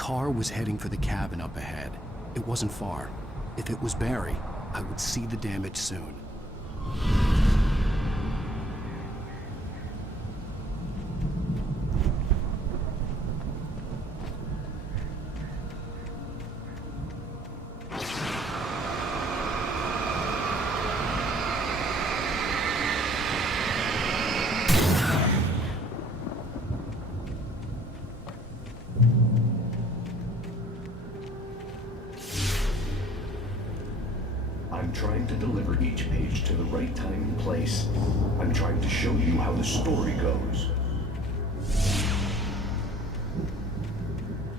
car was heading for the cabin up ahead. It wasn't far. If it was Barry, I would see the damage soon. I'm trying to deliver each page to the right time and place. I'm trying to show you how the story goes.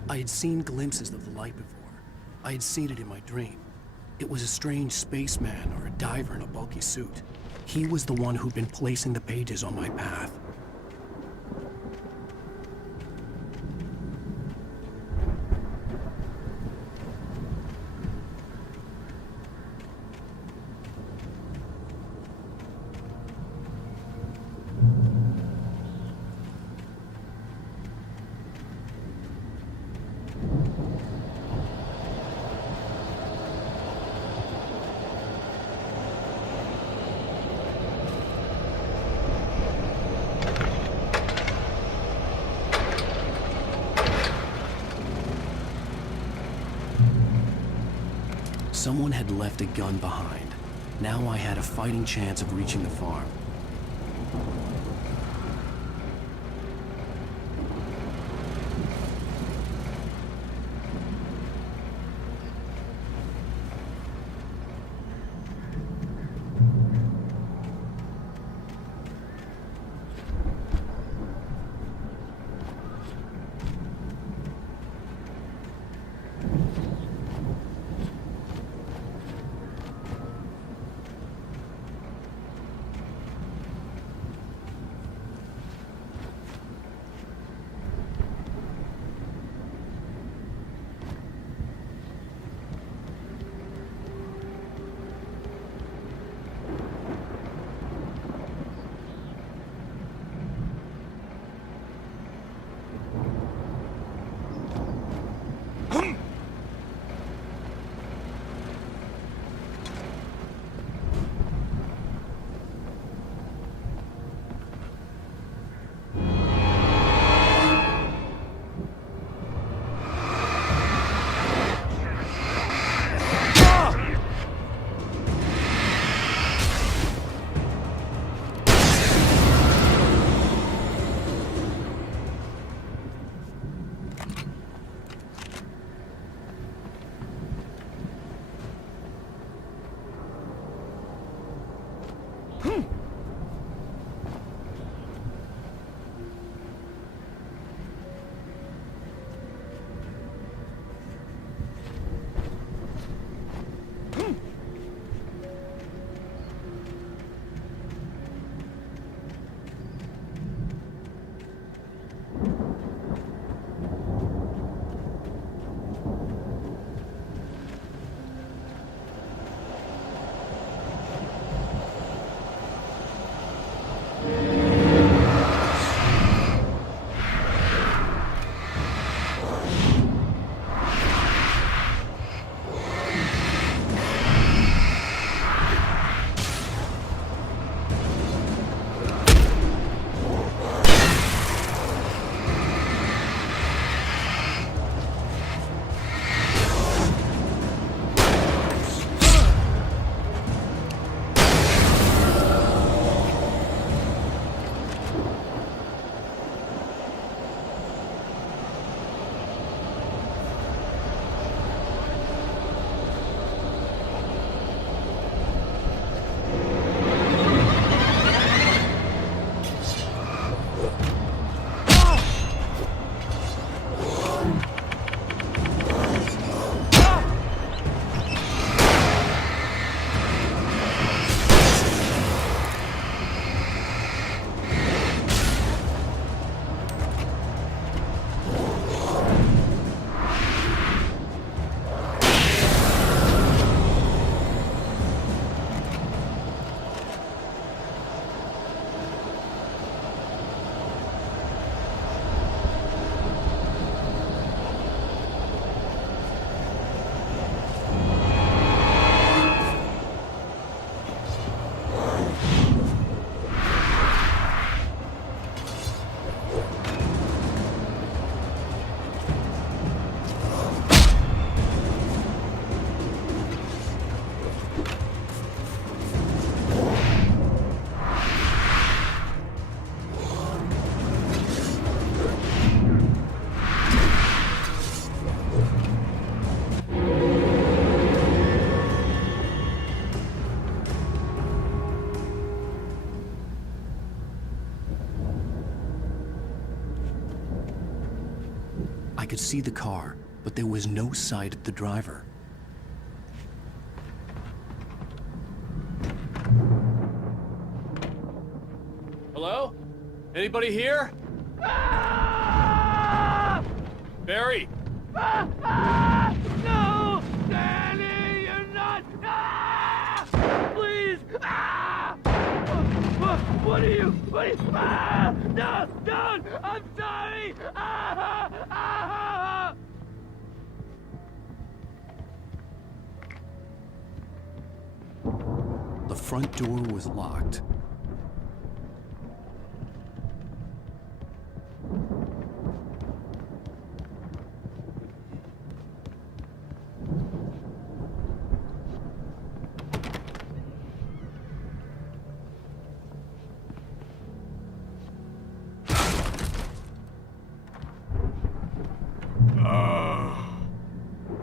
I had seen glimpses of the light before. I had seen it in my dream. It was a strange spaceman or a diver in a bulky suit. He was the one who'd been placing the pages on my path. Someone had left a gun behind. Now I had a fighting chance of reaching the farm. I could see the car, but there was no sight of the driver. Hello? Anybody here? Ah! Barry! No! Danny, you're not! Please! What are you? No! Don't! I'm sorry! The front door was locked.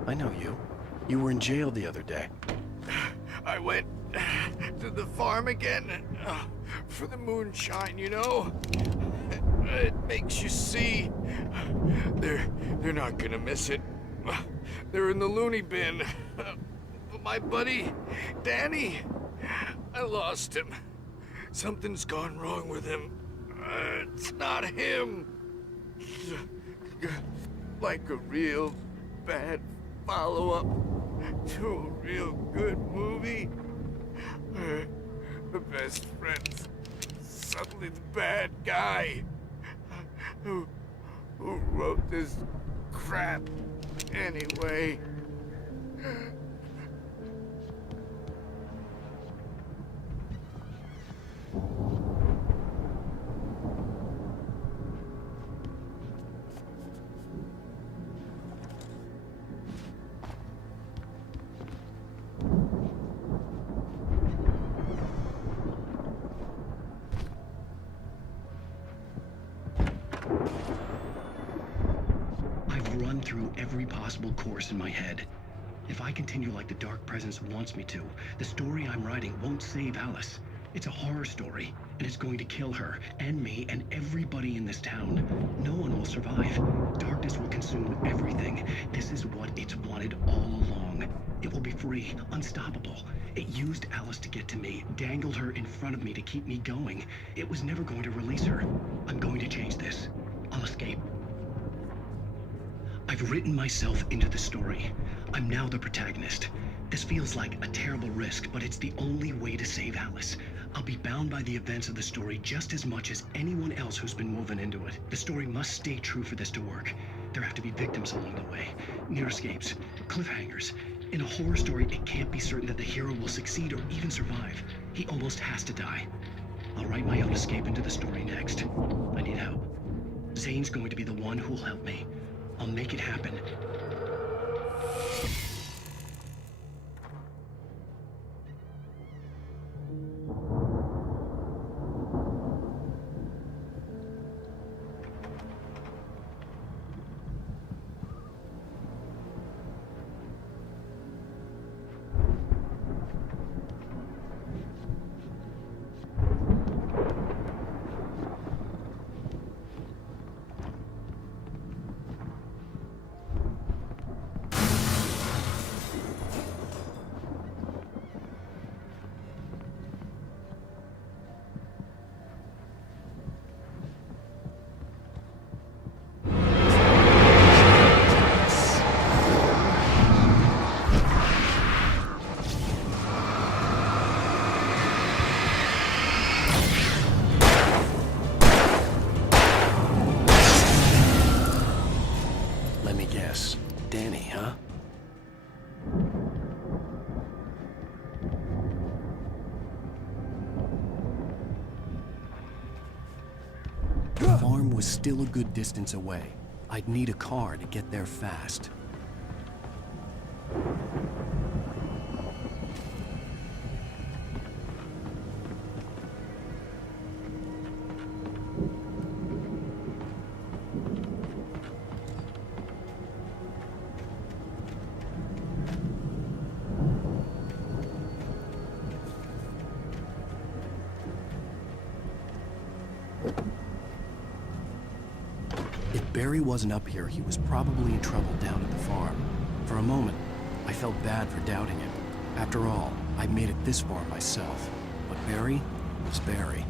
I know you. You were in jail the other day. I went to the farm again for the moonshine, you know? It makes you see. They're not gonna miss it. They're in the loony bin. But my buddy, Danny, I lost him. Something's gone wrong with him. It's not him. Like a real bad follow-up to a real good movie. The best friend's suddenly the bad guy who wrote this crap anyway. I've run through every possible course in my head. If I continue like the Dark Presence wants me to, the story I'm writing won't save Alice. It's a horror story, and it's going to kill her, and me, and everybody in this town. No one will survive. Darkness will consume everything. This is what it's wanted all along. It will be free, unstoppable. It used Alice to get to me, dangled her in front of me to keep me going. It was never going to release her. I'm going to change this. I'll escape. I've written myself into the story. I'm now the protagonist. This feels like a terrible risk, but it's the only way to save Alice. I'll be bound by the events of the story just as much as anyone else who's been woven into it. The story must stay true for this to work. There have to be victims along the way, near escapes, cliffhangers. In a horror story, it can't be certain that the hero will succeed or even survive. He almost has to die. I'll write my own escape into the story next. I need help. Zane's going to be the one who'll help me. I'll make it happen. Let me guess. Danny, huh? The farm was still a good distance away. I'd need a car to get there fast. If Barry wasn't up here, he was probably in trouble down at the farm. For a moment, I felt bad for doubting him. After all, I made it this far myself. But Barry was Barry.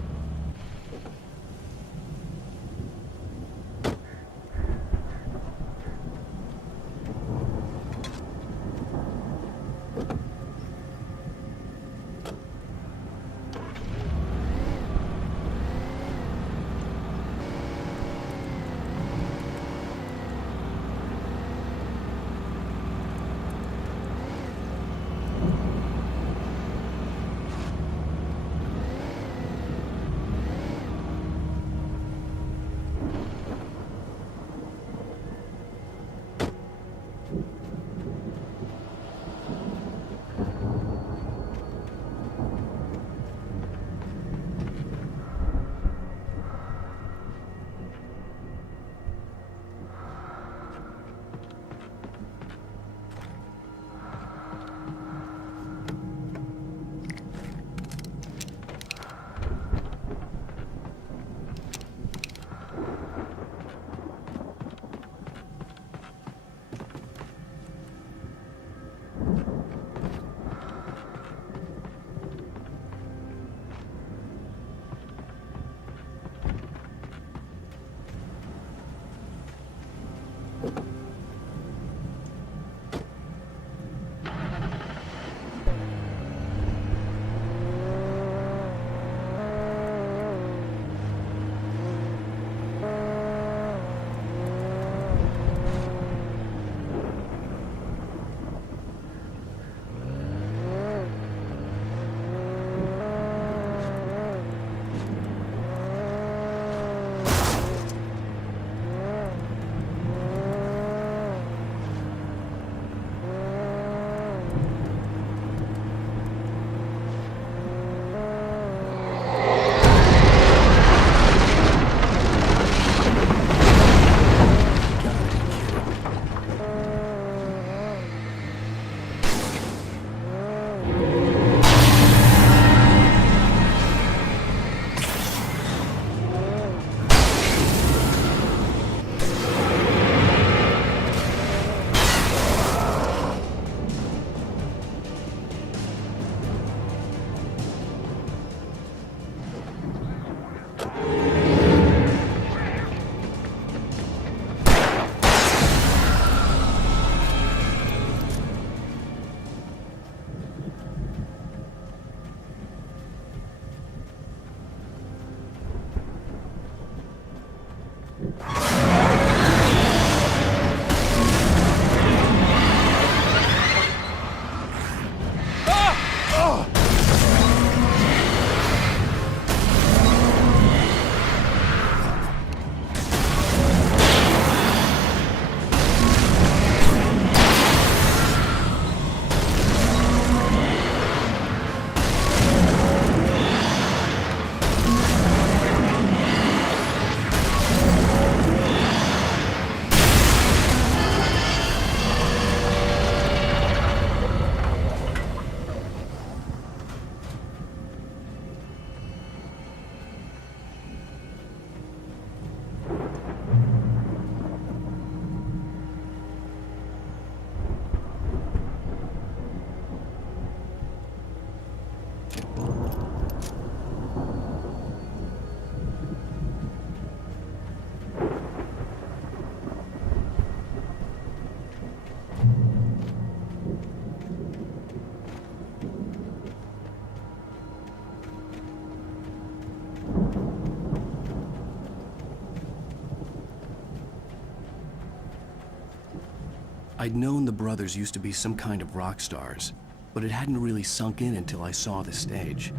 I'd known the brothers used to be some kind of rock stars, but it hadn't really sunk in until I saw the stage.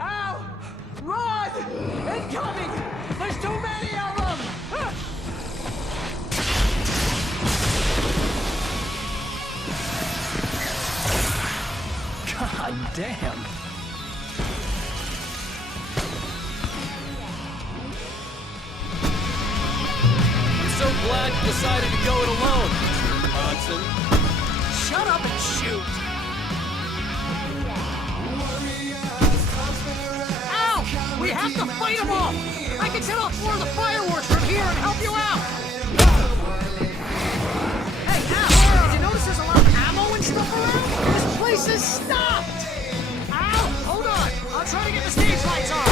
Ow! Run! Incoming! There's too many of them! God damn! So glad you decided to go it alone, Mr. Bronson. Shut up and shoot! Ow! We have to fight them all! I can set off more of the fireworks from here and help you out! Hey, Al, did you notice there's a lot of ammo and stuff around? This place is stopped! Al, hold on! I'll try to get the stage lights on!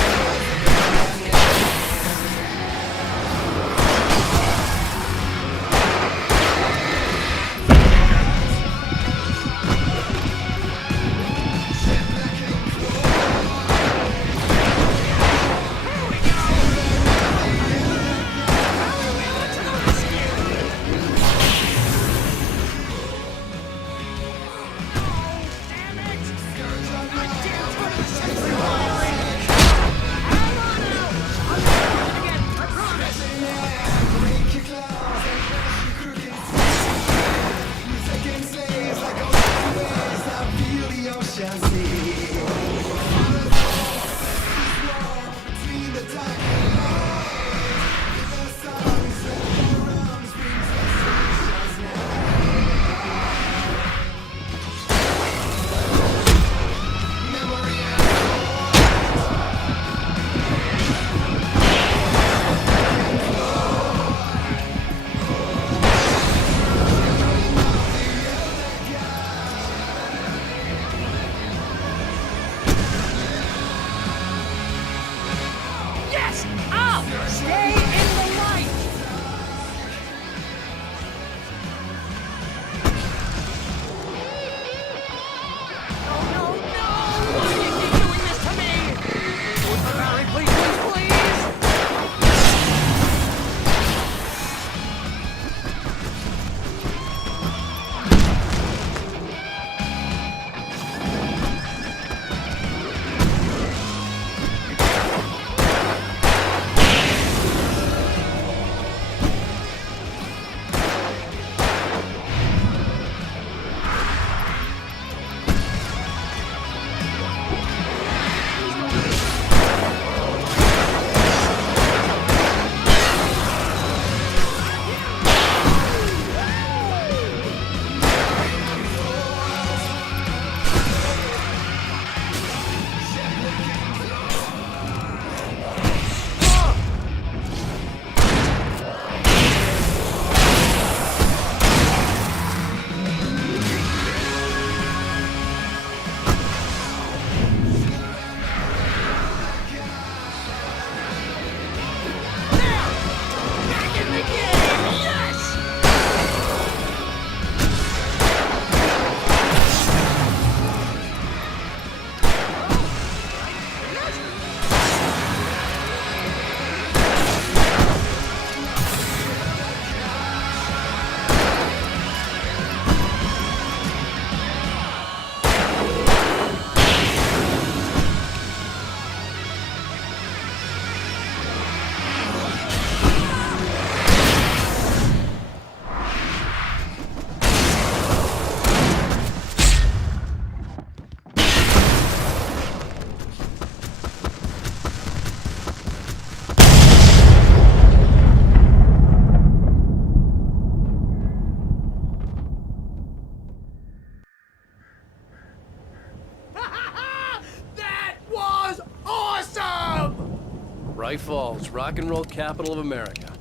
Bright Falls, rock and roll capital of America.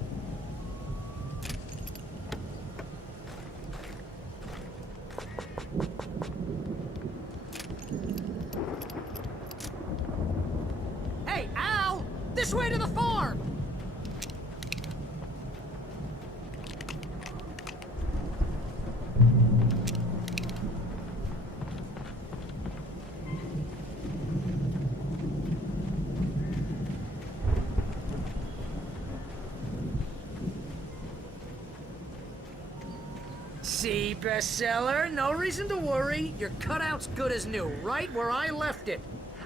Hey, Al! This way to the farm! See, bestseller? No reason to worry. Your cutout's good as new, right where I left it.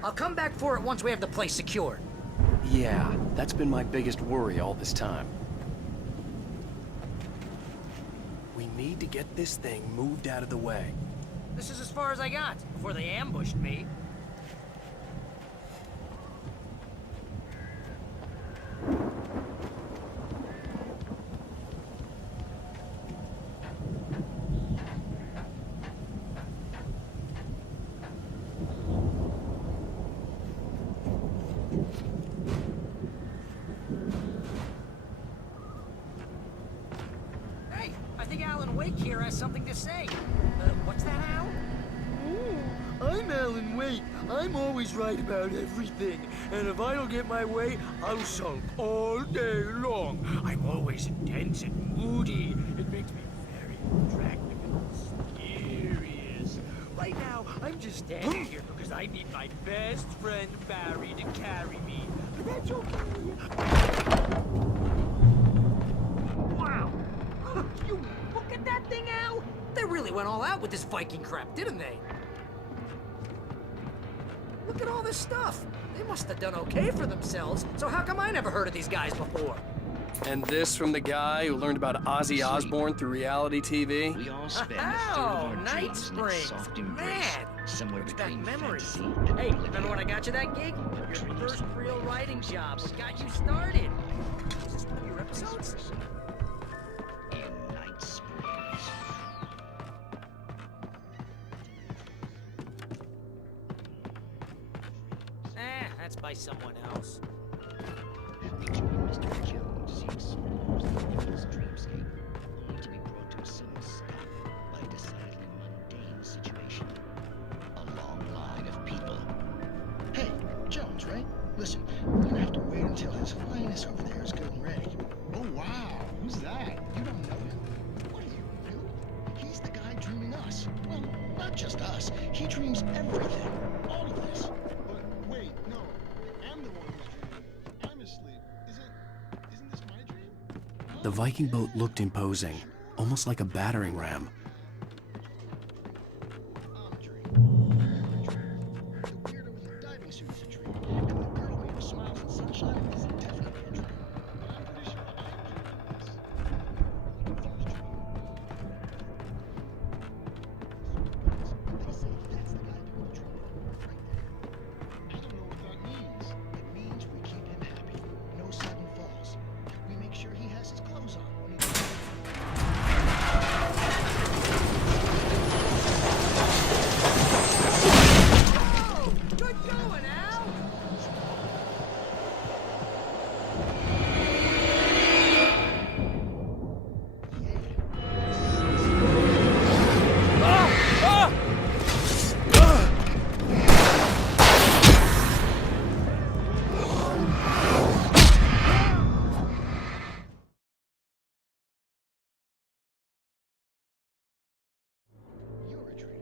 I'll come back for it once we have the place secured. Yeah, that's been my biggest worry all this time. We need to get this thing moved out of the way. This is as far as I got before they ambushed me. has something to say. What's that, Al? I'm Alan Wake. I'm always right about everything. And if I don't get my way, I'll sulk all day long. I'm always intense and moody. It makes me very attractive and mysterious. Right now, I'm just standing here because I need my best friend Barry to carry me. But that's okay. Wow! You look at that thing, Al! They really went all out with this Viking crap, didn't they? Look at all this stuff. They must have done okay for themselves. So how come I never heard of these guys before? And this from the guy who learned about Ozzy Osbourne through reality TV? We all spend a third of our Night dreams in its Springs. soft embrace, Man, somewhere brings back between memories. fantasy and Hey, oblivion. remember when I got you that gig? Your first real writing job. What got you started? Is this one of your episodes? In Night Springs. That's by someone else. We join Mr. Jones as he explores the devil's dreamscape, only to be brought to a sudden stop by a decidedly mundane situation. A long line of people. Hey, Jones, right? Listen, we're gonna have to wait until his highness over there is good and ready. Oh, wow. Who's that? You don't know him? What are you, new? He's the guy dreaming us. Well, not just us. He dreams everything. All of this. But wait, no. I'm the one who's dreaming. I'm asleep. Isn't this my dream? The Viking boat looked imposing, almost like a battering ram. I'm dreaming. The weirdo in the diving suit is a dream, and the girl made of smiles and sunshine is definitely a dream. But I'm pretty sure I'm dreaming this. They say that's the guy doing the dreaming, right there. I don't know what that means. It means we keep him happy. No sudden falls. We make sure he has his clothes on when he Oh! Good going, Al! You're a dream.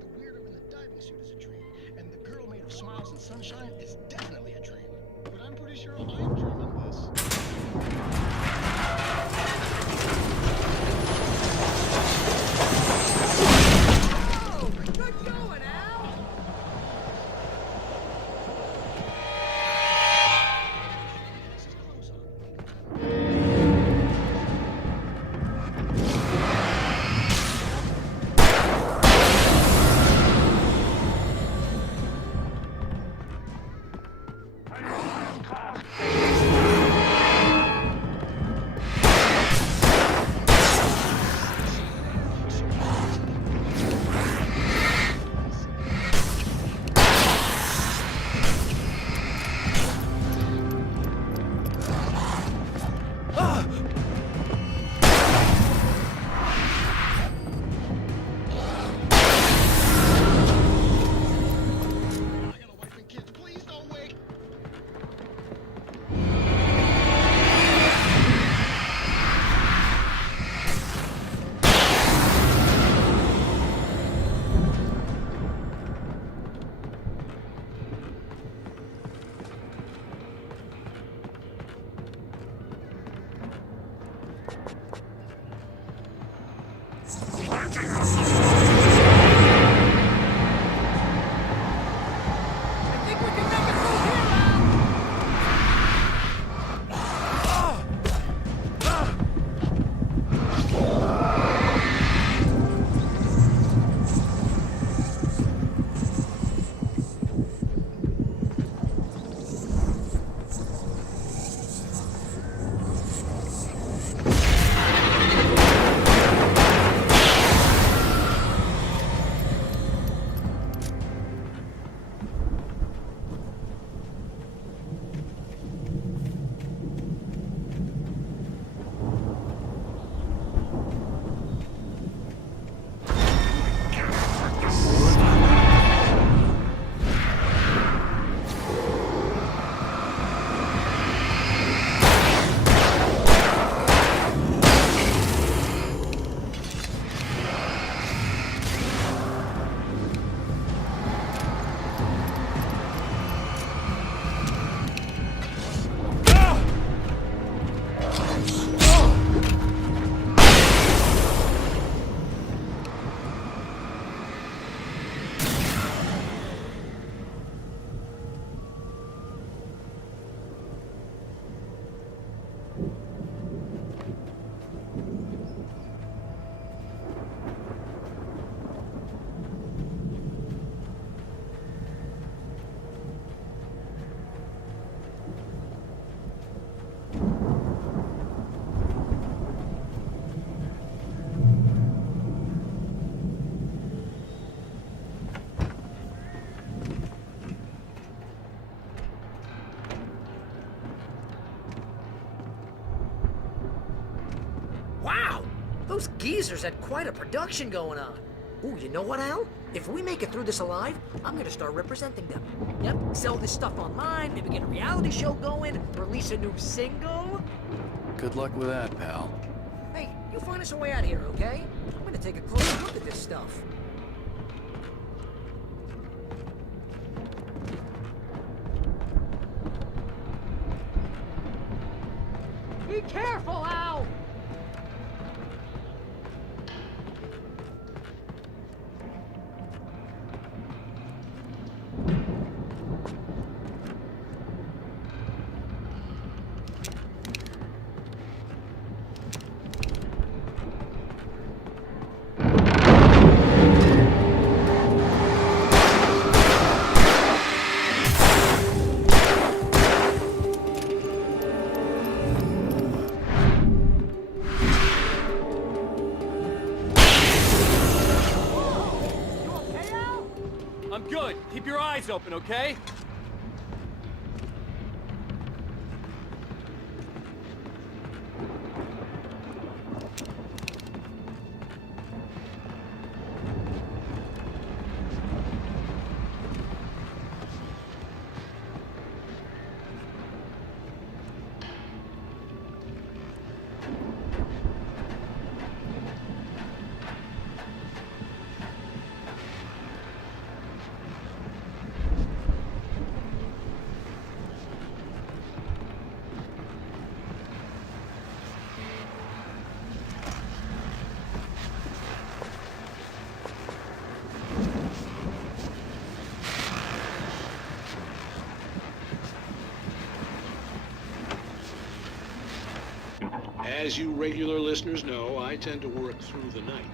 The weirdo in the diving suit is a dream, and the girl made of smiles and sunshine is definitely a dream. But I'm pretty sure I'm dreaming this. Oh! Good going, Al! Has his clothes on. Wow! Those geezers had quite a production going on. Ooh, you know what, Al? If we make it through this alive, I'm gonna start representing them. Yep, sell this stuff online, maybe get a reality show going, release a new single. Good luck with that, pal. Hey, you find us a way out of here, okay? I'm gonna take a closer look at this stuff. Be careful, Al! I'm good. Keep your eyes open, okay? As you regular listeners know, I tend to work through the night.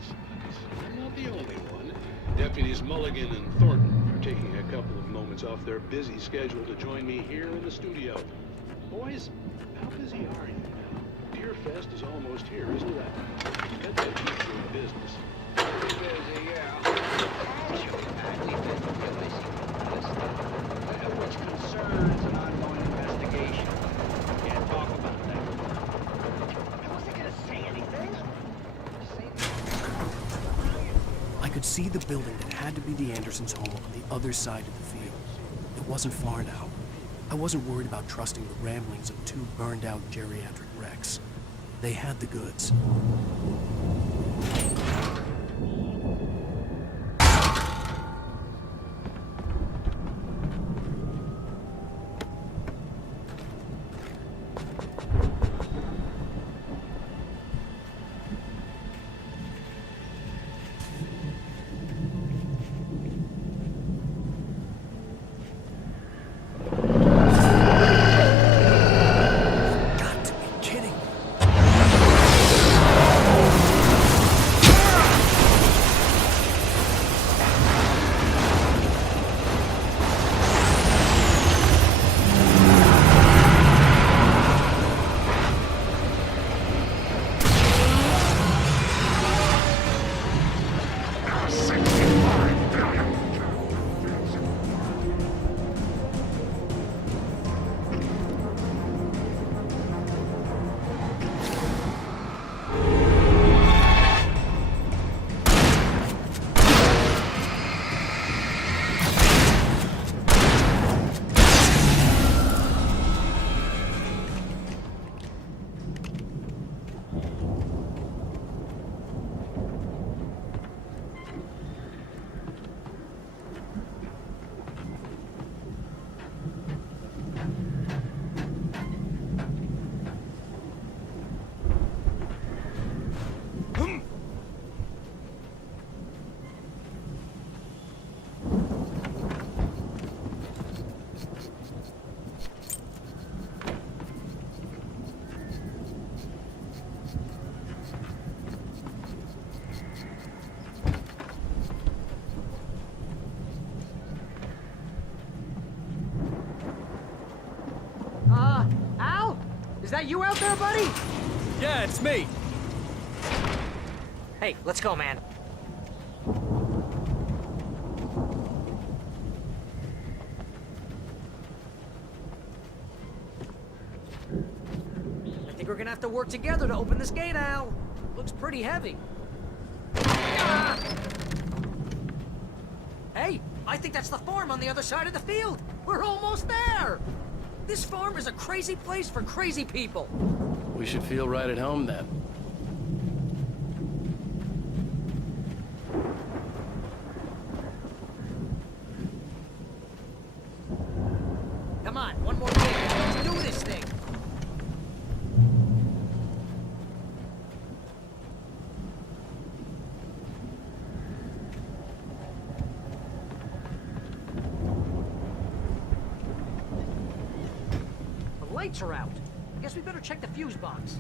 I'm not the only one. Deputies Mulligan and Thornton are taking a couple of moments off their busy schedule to join me here in the studio. Boys, how busy are you now? Deer Fest is almost here, isn't it? Get that usual business. Pretty busy, yeah. As you've apparently been realizing which concerns an ongoing investigation. Can't talk about that. I wasn't gonna say anything. I could see the building that had to be the Andersons' home on the other side of the field. It wasn't far now. I wasn't worried about trusting the ramblings of two burned-out geriatric wrecks. They had the goods. Al? Is that you out there, buddy? Yeah, it's me. Hey, let's go, man. I think we're gonna have to work together to open this gate, Al. Looks pretty heavy. Ah! Hey, I think that's the farm on the other side of the field. We're almost there. This farm is a crazy place for crazy people. We should feel right at home then. Come on, one more thing. Let's do this thing. The lights are out. Guess we better check the fuse box.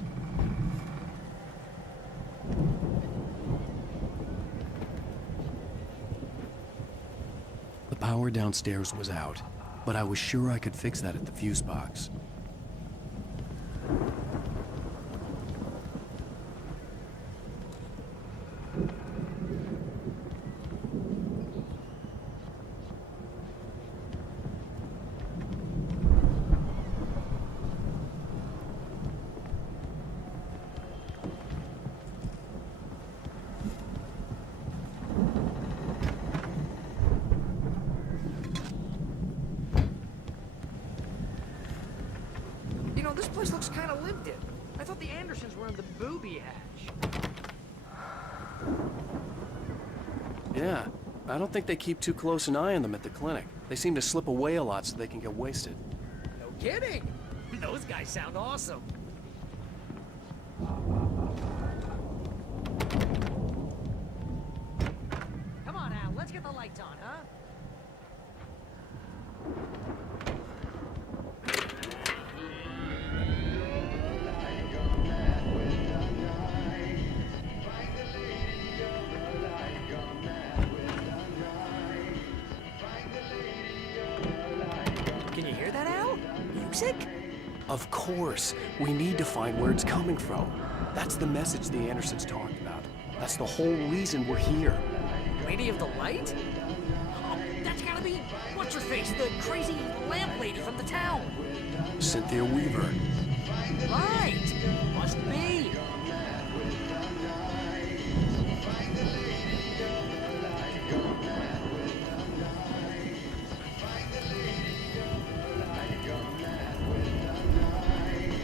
The power downstairs was out, but I was sure I could fix that at the fuse box. You know, this place looks kind of lived in. I thought the Andersons were in the booby hatch. Yeah, I don't think they keep too close an eye on them at the clinic. They seem to slip away a lot so they can get wasted. No kidding. Those guys sound awesome. Come on, Al. Let's get the lights on, huh? Can you hear that, Al? Music? Of course. We need to find where it's coming from. That's the message the Andersons talked about. That's the whole reason we're here. Lady of the Light? Oh, that's gotta be... What's-her-face? The crazy lamp lady from the town. Cynthia Weaver. Right! Must be.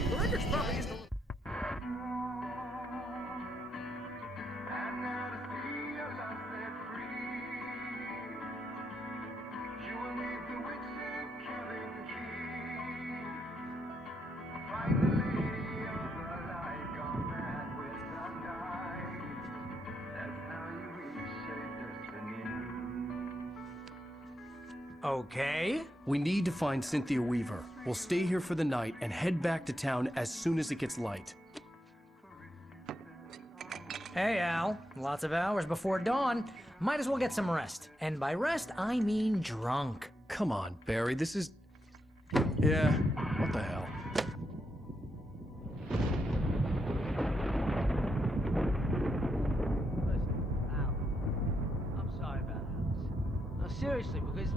The record's probably just a little... Okay. We need to find Cynthia Weaver. We'll stay here for the night and head back to town as soon as it gets light. Hey, Al. Lots of hours before dawn. Might as well get some rest. And by rest, I mean drunk. Come on, Barry, this is... Yeah, what the hell? Listen, Al, I'm sorry about Alice. No, seriously, because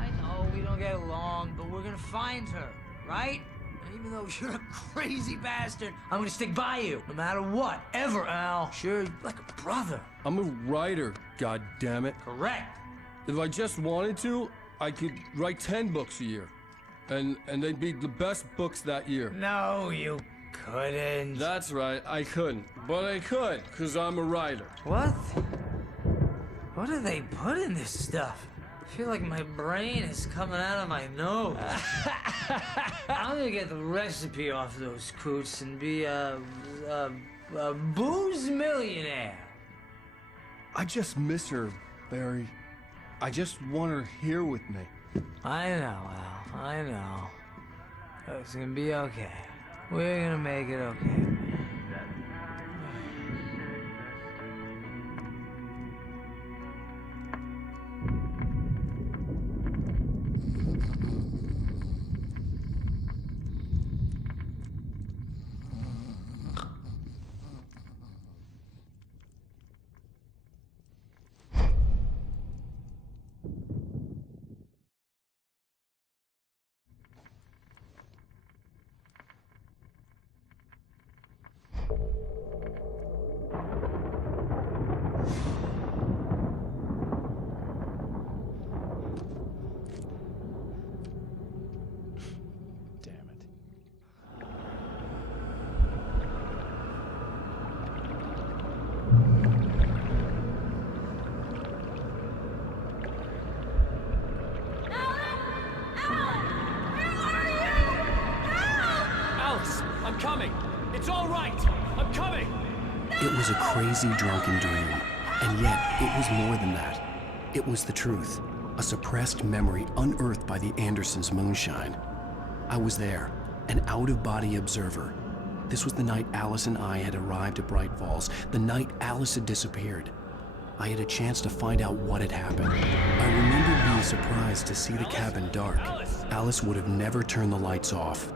I know we don't get along, but we're gonna find her, right? And even though you're a crazy bastard, I'm gonna stick by you, no matter what, ever, Al. Sure, you're like a brother. I'm a writer, goddammit. Correct. If I just wanted to, I could write 10 books a year. And they'd be the best books that year. No, you couldn't. That's right, I couldn't. But I could, because I'm a writer. What? What do they put in this stuff? I feel like my brain is coming out of my nose. I'm gonna get the recipe off those coots and be a booze millionaire. I just miss her, Barry. I just want her here with me. I know, Al. I know. It's gonna be okay. We're gonna make it okay. I'm coming! It's all right! I'm coming! It was a crazy drunken dream, and yet it was more than that. It was the truth, a suppressed memory unearthed by the Andersons' moonshine. I was there, an out-of-body observer. This was the night Alice and I had arrived at Bright Falls, the night Alice had disappeared. I had a chance to find out what had happened. I remember being surprised to see the cabin dark. Alice would have never turned the lights off.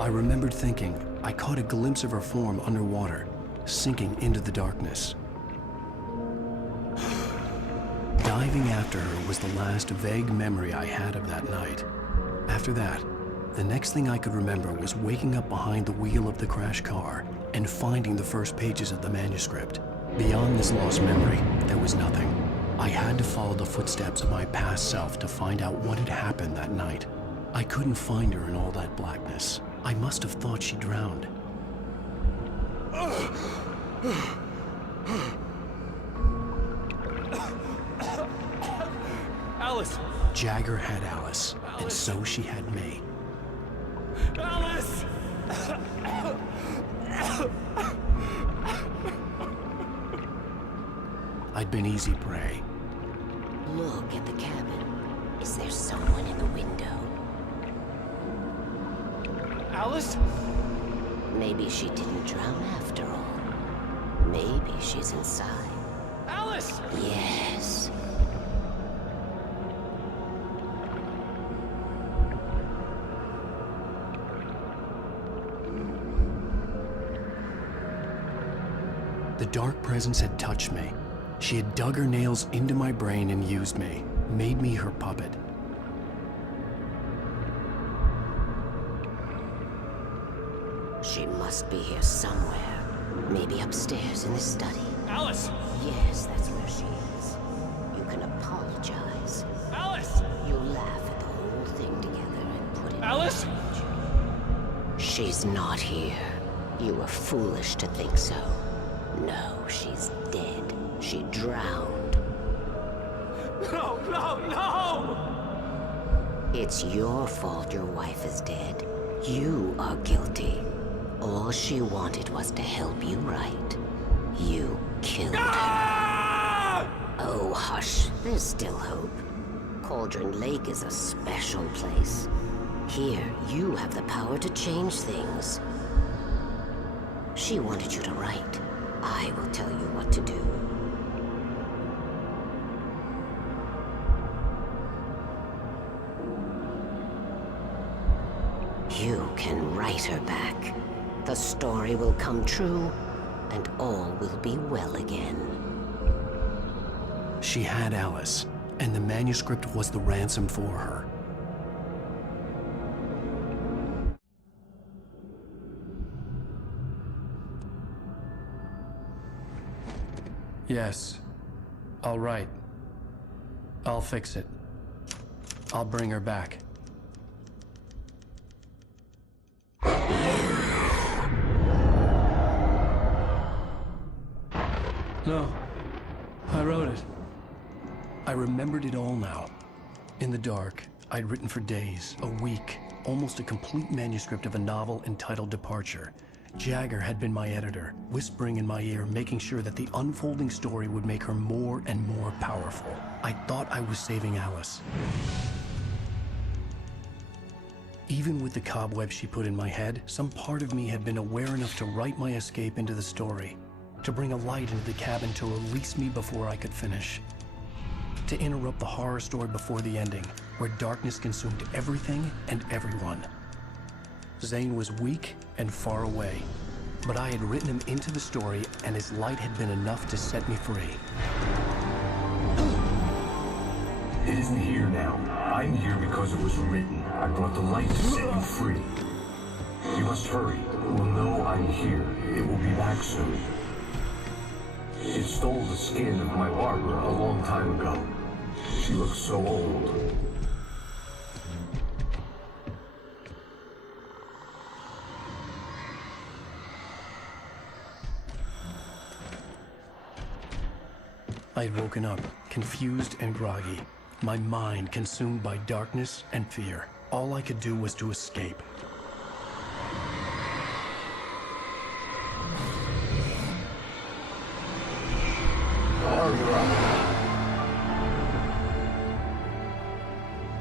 I remembered thinking I caught a glimpse of her form underwater, sinking into the darkness. Diving after her was the last vague memory I had of that night. After that, the next thing I could remember was waking up behind the wheel of the crash car and finding the first pages of the manuscript. Beyond this lost memory, there was nothing. I had to follow the footsteps of my past self to find out what had happened that night. I couldn't find her in all that blackness. I must have thought she drowned. Alice! Jagger had Alice, and so she had me. Alice! I'd been easy prey. Look at the cabin. Is there someone in the window? Alice? Maybe she didn't drown after all. Maybe she's inside. Alice! Yes. The dark presence had touched me. She had dug her nails into my brain and used me, made me her puppet. She must be here somewhere. Maybe upstairs in the study. Alice! Yes, that's where she is. You can apologize. Alice! You laugh at the whole thing together and put it Alice! behind you. She's not here. You were foolish to think so. No, she's dead. She drowned. No, no, no! It's your fault your wife is dead. You are guilty. All she wanted was to help you right. You killed her. Oh, hush. There's still hope. Cauldron Lake is a special place. Here, you have the power to change things. She wanted you to write. I will tell you what to do. You can write her back. The story will come true, and all will be well again. She had Alice, and the manuscript was the ransom for her. Yes. All right. I'll fix it. I'll bring her back. No. I wrote it. I remembered it all now. In the dark, I'd written for days, a week, almost a complete manuscript of a novel entitled Departure. Jagger had been my editor, whispering in my ear, making sure that the unfolding story would make her more and more powerful. I thought I was saving Alice. Even with the cobweb she put in my head, some part of me had been aware enough to write my escape into the story, to bring a light into the cabin to release me before I could finish, to interrupt the horror story before the ending, where darkness consumed everything and everyone. Zane was weak and far away, but I had written him into the story, and his light had been enough to set me free. It isn't here now. I'm here because it was written. I brought the light to set you free. You must hurry. It will know I'm here. It will be back soon. It stole the skin of my Barbara a long time ago. She looks so old. I had woken up, confused and groggy. My mind consumed by darkness and fear. All I could do was to escape.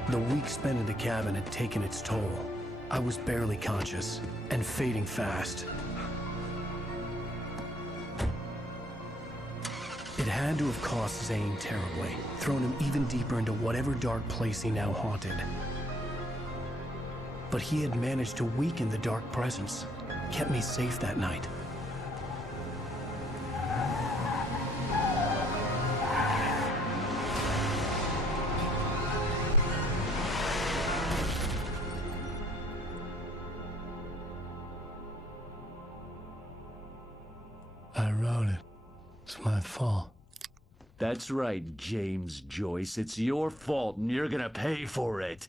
The week spent in the cabin had taken its toll. I was barely conscious and fading fast. It had to have cost Zane terribly, thrown him even deeper into whatever dark place he now haunted. But he had managed to weaken the dark presence, kept me safe that night. I wrote it. It's my fault. That's right, James Joyce. It's your fault, and you're gonna pay for it.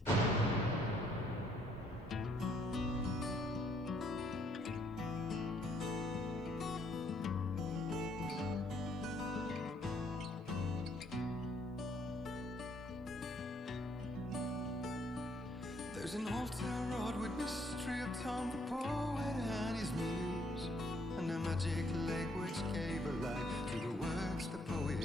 There's an old town road with mystery of Tom the poet and his muse, and a magic lake which gave a light to the words the poet